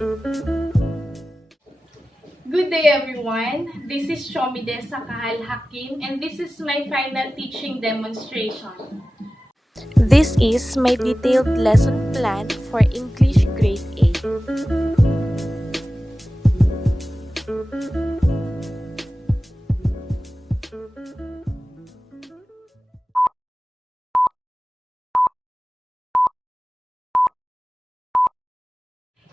Good day everyone, this is CHOMY DESA Hakim and this is my final teaching demonstration. This is my detailed lesson plan for English Grade A.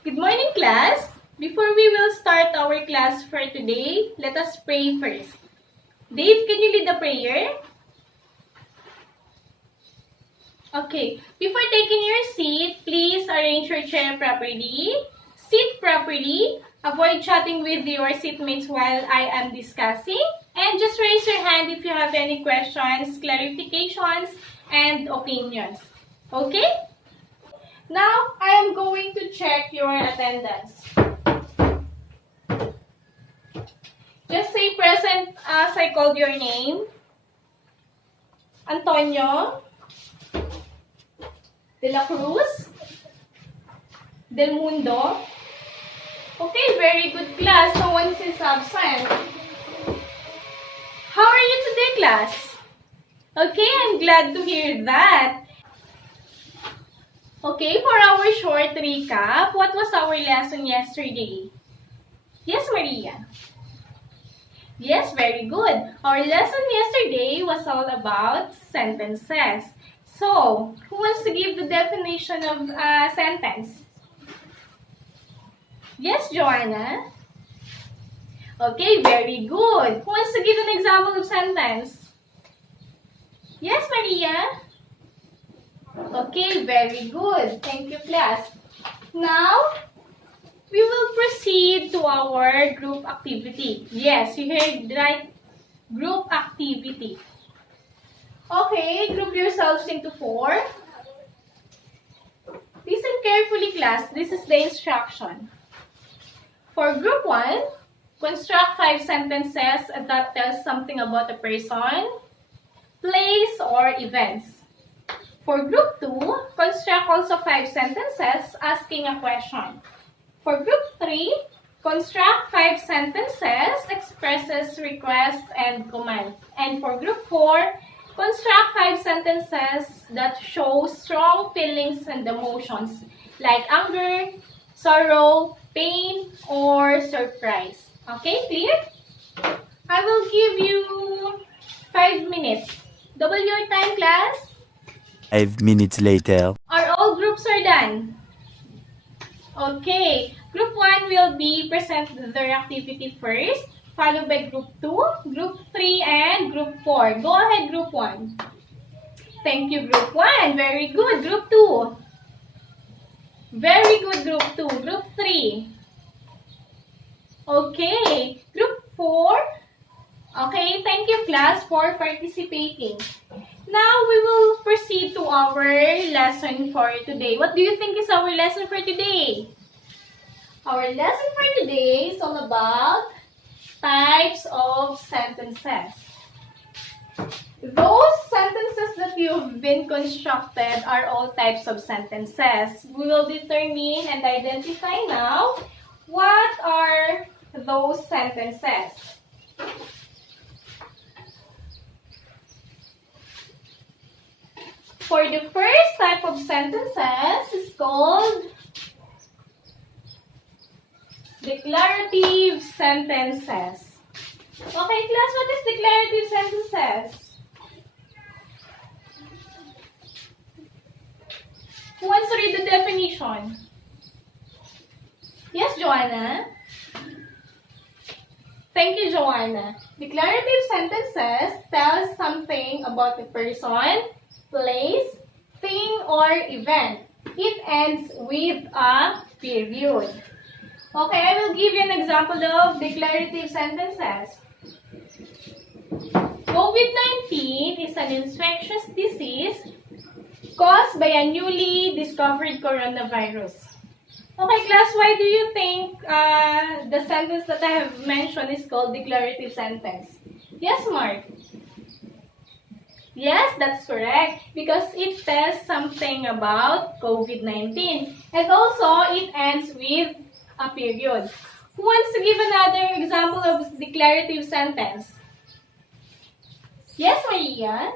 Good morning class! Before we will start our class for today, let us pray first. Dave, can you lead the prayer? Okay, before taking your seat, please arrange your chair properly. Sit properly. Avoid chatting with your seatmates while I am discussing. And just raise your hand if you have any questions, clarifications, and opinions. Okay? Now, I am going to check your attendance. Just say present as I called your name. Antonio. De la Cruz. Del Mundo. Okay, very good class. No one is absent. How are you today, class? Okay, I'm glad to hear that. Okay, for our short recap, what was our lesson yesterday? Yes, Maria? Yes, very good. Our lesson yesterday was all about sentences. So, who wants to give the definition of a sentence? Yes, Joanna? Okay, very good. Who wants to give an example of sentence? Yes, Maria? Okay, very good. Thank you, class. Now, we will proceed to our group activity. Yes, you heard right? Group activity. Okay, group yourselves into 4. Listen carefully, class. This is the instruction. For group 1, construct 5 sentences that tell something about a person, place, or events. For group 2, construct also 5 sentences asking a question. For group 3, construct 5 sentences expresses request and command. And for group 4, construct 5 sentences that show strong feelings and emotions like anger, sorrow, pain, or surprise. Okay, clear? I will give you 5 minutes. Double your time, class. 5 minutes later. Are all groups are done? Okay. Group 1 will be present their activity first, followed by group 2, group 3, and group 4. Go ahead, group 1. Thank you, group 1. Very good. Group 2. Very good, group 2. Group 3. Okay. Group 4. Okay, thank you, class, for participating. Now, we will proceed to our lesson for today. What do you think is our lesson for today? Our lesson for today is all about types of sentences. Those sentences that you've been constructed are all types of sentences. We will determine and identify now what are those sentences. For the first type of sentences is called declarative sentences. Okay, class, what is declarative sentences? Who wants to read the definition? Yes, Joanna? Thank you, Joanna. Declarative sentences tell something about a person, place, thing, or event. It ends with a period. Okay, I will give you an example of declarative sentences. COVID-19 is an infectious disease caused by a newly discovered coronavirus. Okay, class, why do you think the sentence that I have mentioned is called declarative sentence? Yes, Mark? Yes, that's correct. Because it tells something about COVID-19. And also, it ends with a period. Who wants to give another example of declarative sentence? Yes, Maria?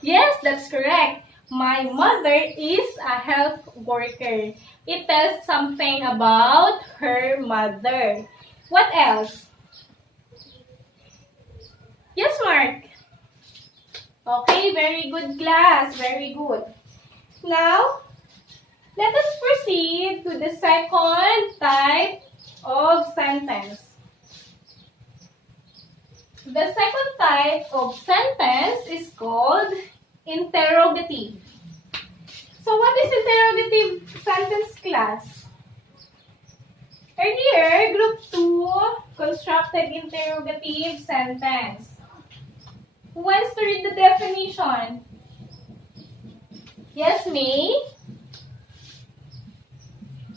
Yes, that's correct. My mother is a health worker. It tells something about her mother. What else? Yes, Mark? Okay, very good class. Very good. Now, let us proceed to the second type of sentence. The second type of sentence is called interrogative. So what is interrogative sentence, class? Earlier, group 2 constructed interrogative sentence. Who wants to read the definition? Yes, May?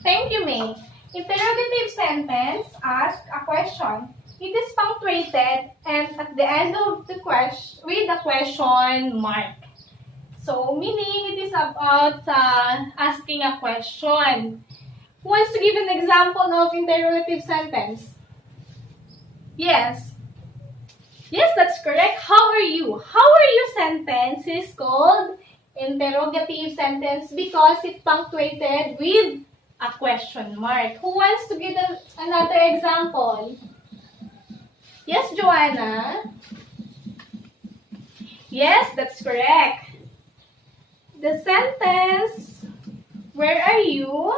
Thank you, May. Interrogative sentence asks a question. It is punctuated and at the end of the question with a question mark. So, meaning it is about asking a question. Who wants to give an example of interrogative sentence? Yes. Yes, that's correct. How are you? How are you sentence is called interrogative sentence because it punctuated with a question mark. Who wants to give another example? Yes, Joanna? Yes, that's correct. The sentence, where are you,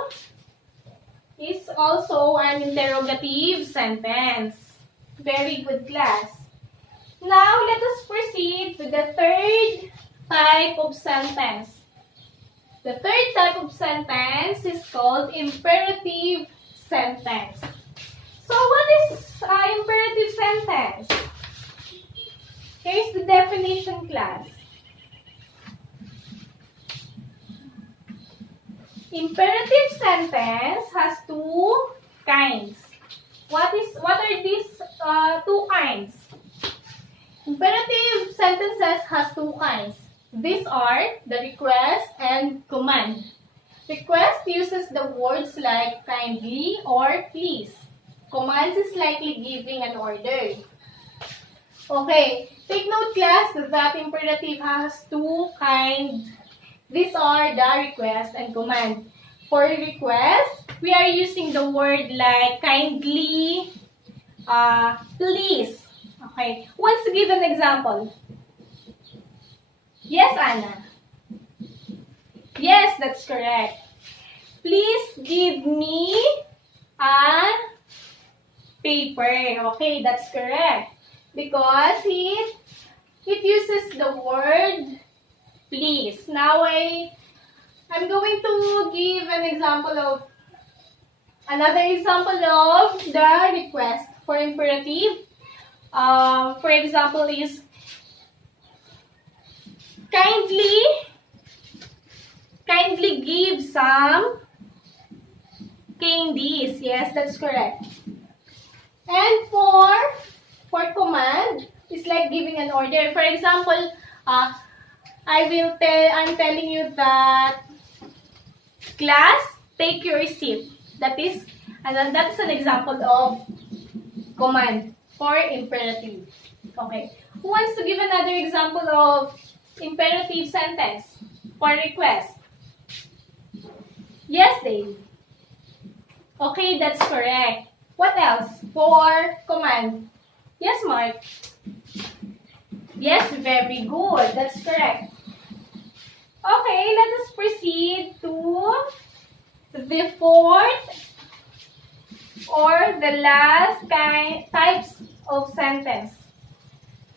is also an interrogative sentence. Very good, class. Now, let us proceed to the third type of sentence. The third type of sentence is called imperative sentence. So, what is imperative sentence? Here's the definition, class. Imperative sentence has two kinds. What are these two kinds? Imperative sentences has two kinds. These are the request and command. Request uses the words like kindly or please. Commands is likely giving an order. Okay, take note, class, that imperative has two kinds. These are the request and command. For request, we are using the word like kindly, please. Okay, who wants to give an example? Yes, Anna. Yes, that's correct. Please give me a paper. Okay, that's correct. Because it uses the word please. Now I'm going to give an example of another example of the request for imperative. For example is kindly give some candies. Yes, that's correct. And for command, it's like giving an order. For example, I'm telling you that class, take your seat. That's an example of command for imperative. Okay. Who wants to give another example of imperative sentence for request? Yes, Dave. Okay, that's correct. What else for command? Yes, Mark. Yes, very good. That's correct. Okay, let us proceed to the fourth or the last types of sentence.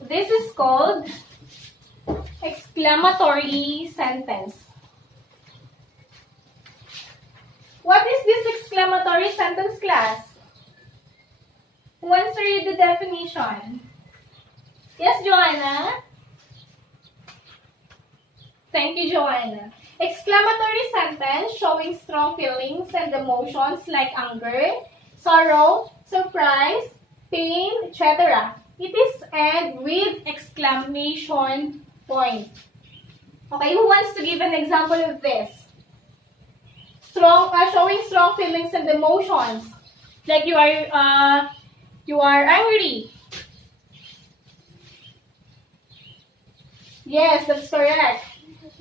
This is called exclamatory sentence. What is this exclamatory sentence, class? Who wants to read the definition? Yes, Joanna? Thank you, Joanna. Exclamatory sentence showing strong feelings and emotions like anger, sorrow, surprise, pain, etc. It is end with exclamation point. Okay, who wants to give an example of this? showing strong feelings and emotions. Like you are angry. Yes, that's correct.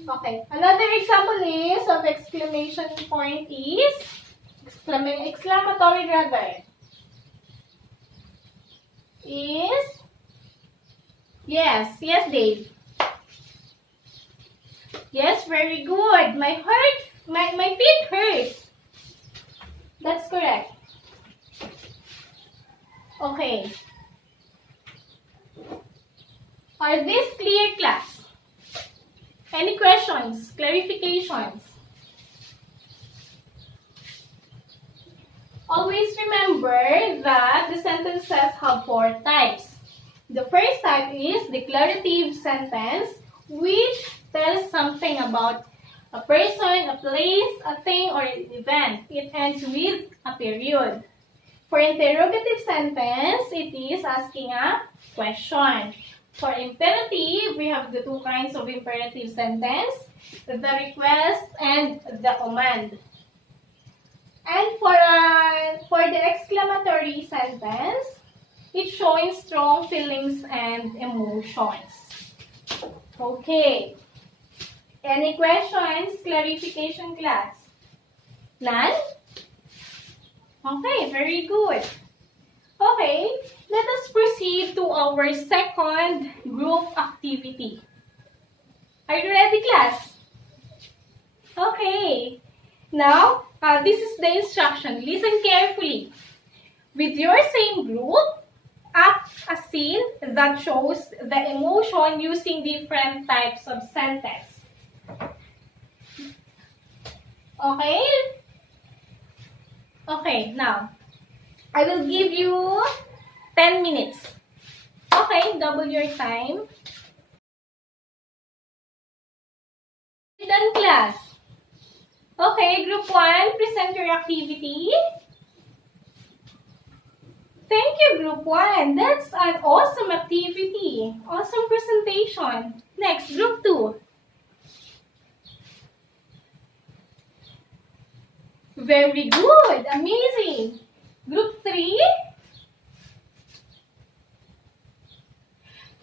Okay. Another example is of exclamation point is exclamatory rather. Is yes, Dave. Yes, very good. My feet hurts. That's correct. Okay. Are these clear, class? Any questions? Clarifications? Always remember that the sentences have 4 types. The first type is declarative sentence, which tells something about a person, a place, a thing, or an event. It ends with a period. For interrogative sentence, it is asking a question. For imperative, we have the 2 kinds of imperative sentence, the request and the command. And for the exclamatory sentence, it's showing strong feelings and emotions. Okay. Any questions? Clarification, class? None? Okay, very good. Okay, let us proceed to our second group activity. Are you ready, class? Okay. Now, this is the instruction. Listen carefully. With your same group, act a scene that shows the emotion using different types of sentence. Okay? Okay, now, I will give you 10 minutes. Okay, double your time. Done, class. Okay, group 1, present your activity. Thank you, group 1. That's an awesome activity. Awesome presentation. Next, group 2. Very good. Amazing. Group 3.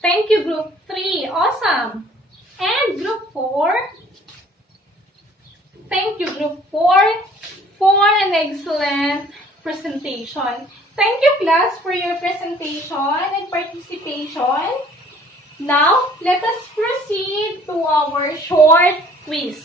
Thank you, group 3. Awesome. And group 4. Thank you, group 4, for an excellent presentation. Thank you, class, for your presentation and participation. Now, let us proceed to our short quiz.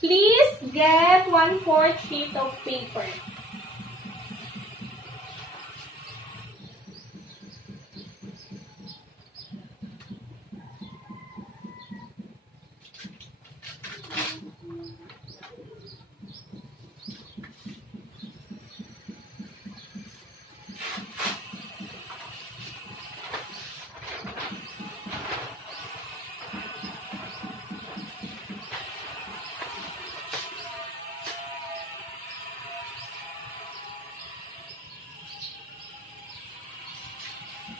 Please get 1/4 sheet of paper.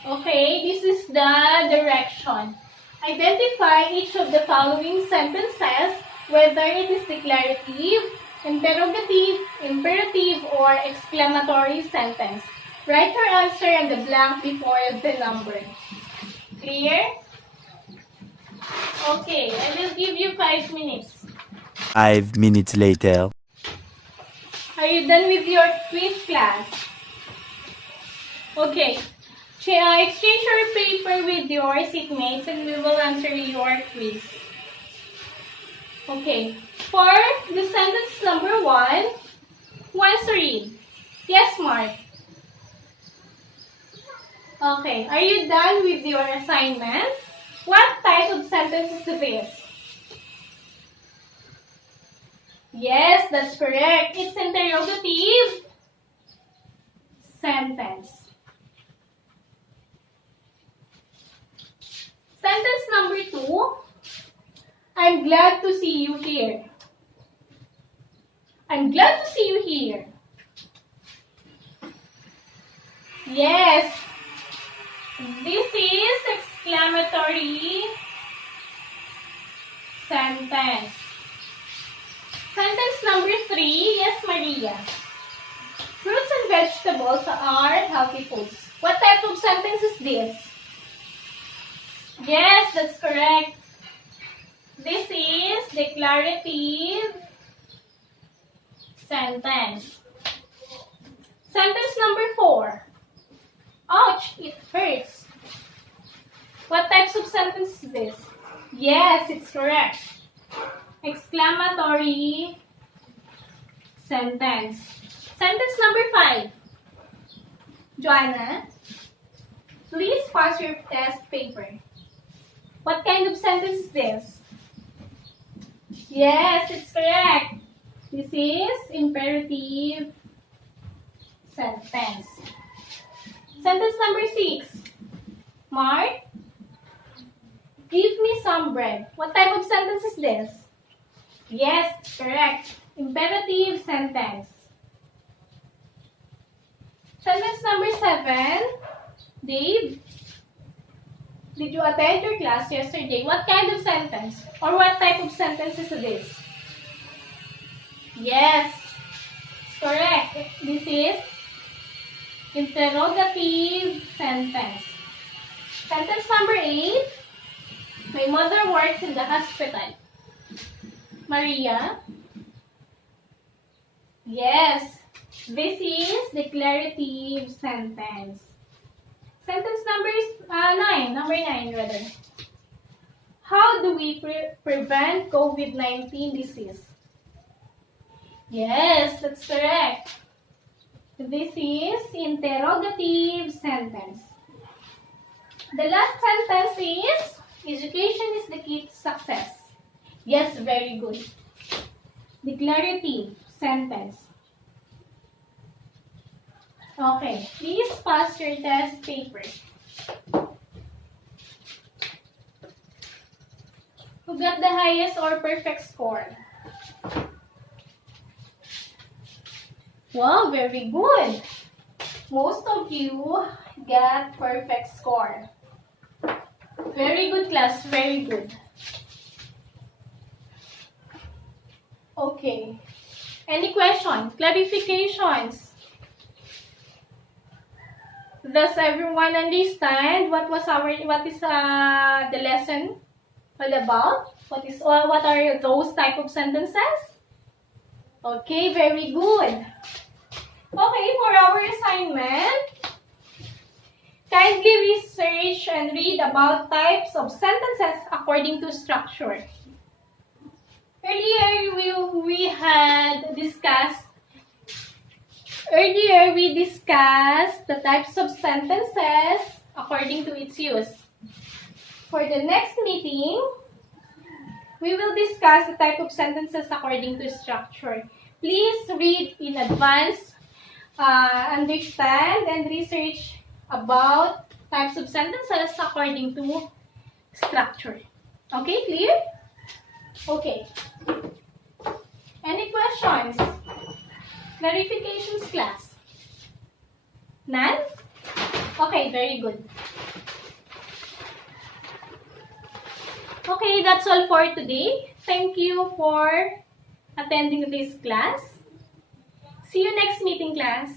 Okay, this is the direction. Identify each of the following sentences, whether it is declarative, interrogative, imperative, or exclamatory sentence. Write your answer in the blank before the number. Clear? Okay, I will give you 5 minutes. 5 minutes later. Are you done with your quiz, class? Okay. Exchange your paper with your seatmates and we will answer your quiz. Okay. For the sentence number 1, who wants to read? Yes, Mark. Okay. Are you done with your assignment? What type of sentence is this? Yes, that's correct. It's interrogative sentence. Sentence number 2, I'm glad to see you here. I'm glad to see you here. Yes. This is exclamatory sentence. Sentence number 3. Yes, Maria. Fruits and vegetables are healthy foods. What type of sentence is this? Yes, that's correct. This is declarative sentence. Sentence number 4. Ouch, it hurts. What types of sentence is this? Yes, it's correct. Exclamatory sentence. Sentence number 5. Joanna, please pass your test paper. What kind of sentence is this? Yes, it's correct. This is imperative sentence. Sentence number 6. Mark, give me some bread. What type of sentence is this? Yes, correct. Imperative sentence. Sentence number 7. Dave, did you attend your class yesterday? What kind of sentence? Or what type of sentence is this? Yes, correct. This is interrogative sentence. Sentence number 8. My mother works in the hospital. Maria? Yes, this is declarative sentence. Sentence number 9 rather. How do we prevent COVID-19 disease? Yes, that's correct. This is interrogative sentence. The last sentence is, education is the key to success. Yes, very good. Declarative sentence. Okay, please pass your test paper. Who got the highest or perfect score? Wow, very good. Most of you got perfect score. Very good, class. Very good. Okay. Any questions? Clarifications? Does everyone understand what is the lesson all about? What are those type of sentences? Okay, very good. Okay, for our assignment, kindly research and read about types of sentences according to structure. Earlier, we discussed the types of sentences according to its use. For the next meeting, we will discuss the type of sentences according to structure. Please read in advance, understand, and research about types of sentences according to structure. Okay, clear? Okay. Any questions? Clarifications, class? None? Okay, very good. Okay, that's all for today. Thank you for attending this class. See you next meeting, class.